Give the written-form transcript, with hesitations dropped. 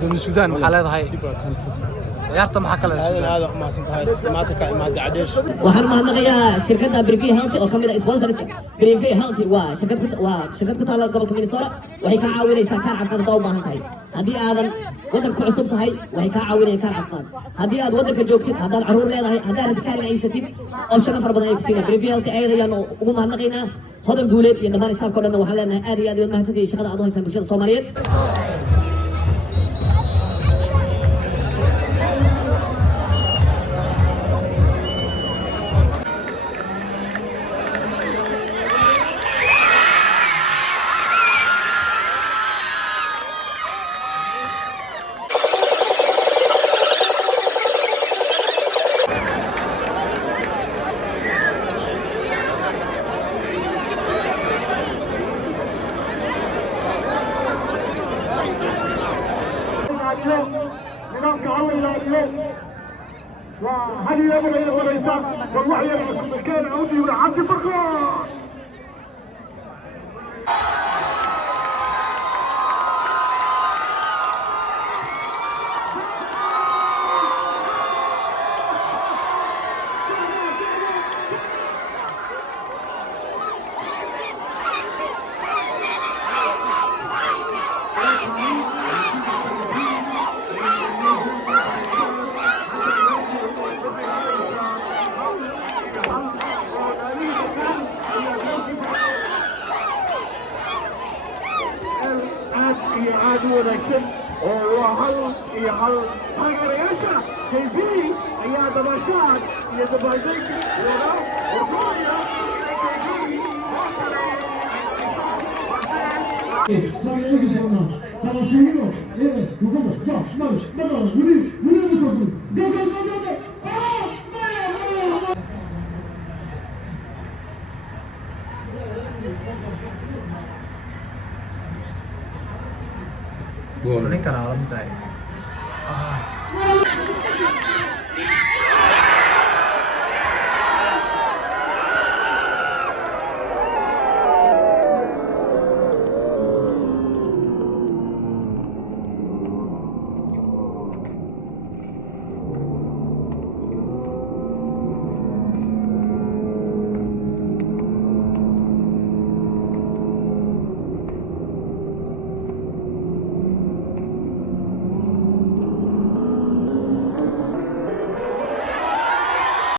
قدوم السودان محل هذا هاي يارتم حكلا السودان هذا ما سنتهاي ما قعدش waxaan mahadnaqayaa shirkadda Brivi Health oo kamid ah sponsors Brivi Health waa shirkad ku taala gobolka Minnesota waxay ka caawinaysaa kaar caafimaad oo u baahan tahay haddii aadan wadanka cusub tahay waxay ka caawinayaan kaar caafimaad haddii aad wadanka joogtid haddaad caruur leedahay haddaad kaar haysatid option fara badan ay ku siinayaan Brivi Health ayaan ugu mahadnaqaynaa hodan guuleed iyo dhammaan staff ka dhan waxaan leenahay aad iyo aad mahadsantihiin shaqada aad u haysaan bulshada Soomaaliyeed nidaamka halla ilaaliyo waa hal iyaguna ina wadaysa war wax yar cusubkeena u dhiibna cabdi barko iyo aad u wanaagsan oo waa hal iyo hal taageerayaasha KP ayaa dabashaad iyo dabaaldeg wada hordoonaya Gol. Ini kenal, bentar.